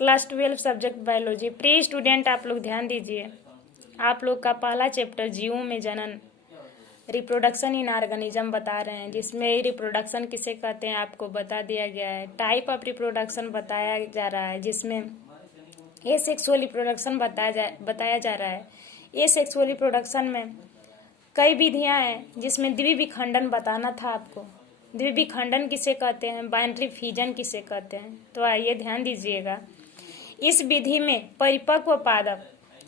Class 12 subject biology. प्रिय student, आप लोग ध्यान दीजिए। आप लोग का पहला चैप्टर जीवों में जनन, रिप्रोडक्शन इन ऑर्गेनिज्म बता रहे हैं, जिसमें रिप्रोडक्शन किसे कहते हैं आपको बता दिया गया है। टाइप ऑफ रिप्रोडक्शन बताया जा रहा है, जिसमें ए सेक्सुअल रिप्रोडक्शन बताया जा रहा है। ए सेक्सुअल रिप्रोडक्शन में कई विधियां हैं, जिसमें द्विविखंडन बताना था आपको। द्विविखंडन किसे कहते हैं, बाइनरी फिजन किसे कहते हैं। तो आइए ध्यान दीजिएगा। इस विधि में परिपक्व पादप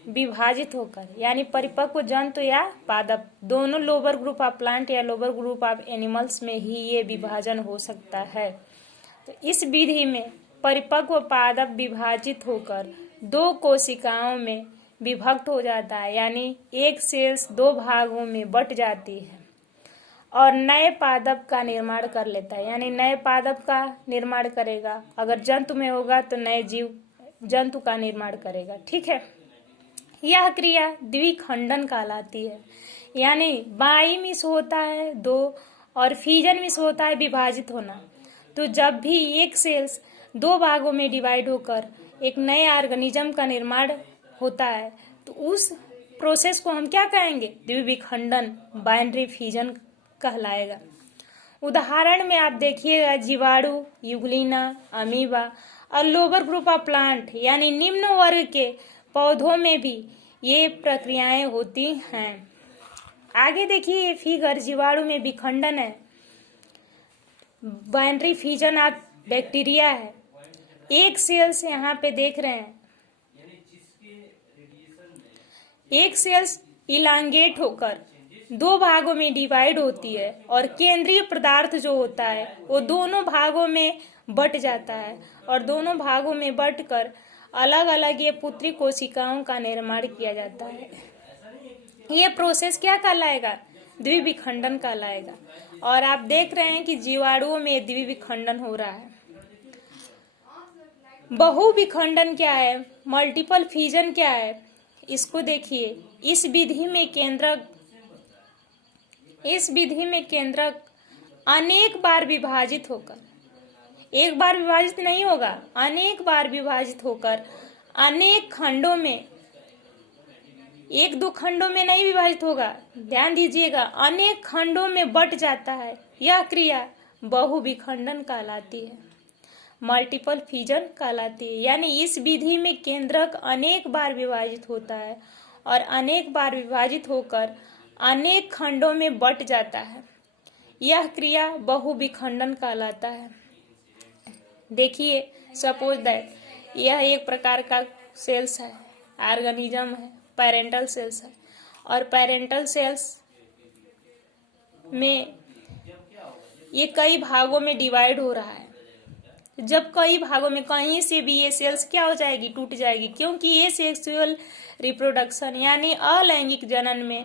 विभाजित होकर, यानी परिपक्व जंतु या पादप दोनों लोअर ग्रुप ऑफ प्लांट या लोअर ग्रुप ऑफ एनिमल्स में ही ये विभाजन हो सकता है। तो इस विधि में परिपक्व पादप विभाजित होकर दो कोशिकाओं में विभक्त हो जाता है, यानी एक सेल्स दो भागों में बट जाती है और नए पादप का निर्माण कर लेता है, यानी नए पादप का निर्माण करेगा। अगर जंतु में होगा तो नए जीव जंतु का निर्माण करेगा। ठीक है, यह क्रिया द्विखंडन कहलाती है, यानी बाई मिस होता है दो और फीजन मिस होता है विभाजित होना। तो जब भी एक सेल्स दो भागों में डिवाइड होकर एक नए ऑर्गेनिज्म का निर्माण होता है, तो उस प्रोसेस को हम क्या कहेंगे, द्विविखंडन, बाइनरी फिजन कहलाएगा। उदाहरण में आप देखिएगा, जीवाणु, यूग्लिना, अमीबा और लोअर ग्रुप ऑफ प्लांट यानी निम्न वर्ग के पौधों में भी ये प्रक्रियाएं होती हैं। आगे देखिए ये फिगर, जीवाणु में विखंडन है, बाइनरी फिजन ऑफ बैक्टीरिया है। एक सेल्स यहाँ पे देख रहे हैं, एक सेल्स इलांगेट होकर दो भागों में डिवाइड होती है और केंद्रीय पदार्थ जो होता है वो दोनों भागों में बट जाता है और दोनों भागों में बटकर अलग अलग ये पुत्री कोशिकाओं का निर्माण किया जाता है। ये प्रोसेस क्या कहलाएगा, द्विविखंडन कहलाएगा। और आप देख रहे हैं कि जीवाणुओं में द्विविखंडन हो रहा है। बहुविखंडन क्या है, मल्टीपल फिजन क्या है, इसको देखिए। इस विधि में केंद्रक अनेक बार विभाजित होकर, एक बार विभाजित नहीं होगा, अनेक बार विभाजित होकर अनेक खंडों में, एक दो खंडों में नहीं विभाजित होगा, ध्यान दीजिएगा, अनेक खंडों में बट जाता है। यह क्रिया बहुविखंडन कहलाती है, मल्टीपल फिजन कहलाती है। यानी इस विधि में केंद्रक अनेक बार विभाजित होता है और अनेक बार विभाजित होकर अनेक खंडों में बट जाता है। यह क्रिया बहुविखंडन कहलाता है। देखिए, सपोज दैट यह एक प्रकार का सेल्स है, ऑर्गेनिज्म है, पेरेंटल सेल्स है, और पेरेंटल सेल्स में ये कई भागों में डिवाइड हो रहा है। जब कई भागों में कहीं से भी ये सेल्स क्या हो जाएगी, टूट जाएगी, क्योंकि ये सेक्सुअल रिप्रोडक्शन यानी अलैंगिक जनन में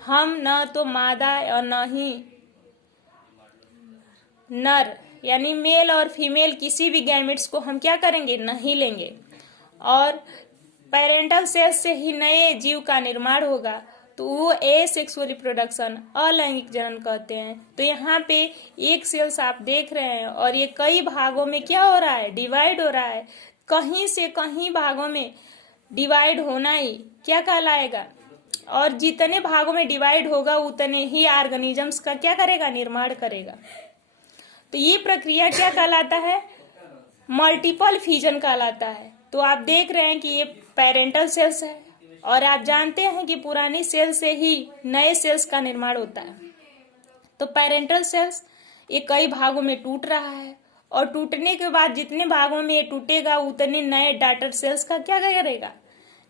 हम न तो मादा और न ही नर यानी मेल और फीमेल किसी भी गैमेट्स को हम क्या करेंगे, नहीं लेंगे, और पेरेंटल सेल्स से ही नए जीव का निर्माण होगा। तो वो एसेक्सुअल रिप्रोडक्शन, अलैंगिक जनन कहते हैं। तो यहाँ पे एक सेल्स आप देख रहे हैं और ये कई भागों में क्या हो रहा है, डिवाइड हो रहा है। कहीं से कहीं भागों में डिवाइड होना ही क्या कहलाएगा, और जितने भागों में डिवाइड होगा उतने ही ऑर्गेनिजम्स का क्या करेगा, निर्माण करेगा। तो ये प्रक्रिया क्या कहलाता है, मल्टीपल फिजन कहलाता है। तो आप देख रहे हैं कि ये पेरेंटल सेल्स है और आप जानते हैं कि पुरानी सेल से ही नए सेल्स का निर्माण होता है। तो पेरेंटल सेल्स ये कई भागों में टूट रहा है और टूटने के बाद जितने भागों में ये टूटेगा उतने नए डॉटर सेल्स का क्या करेगा,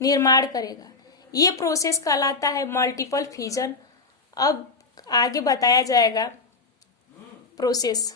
निर्माण करेगा। ये प्रोसेस कहलाता है मल्टीपल फिजन। अब आगे बताया जाएगा प्रोसेस।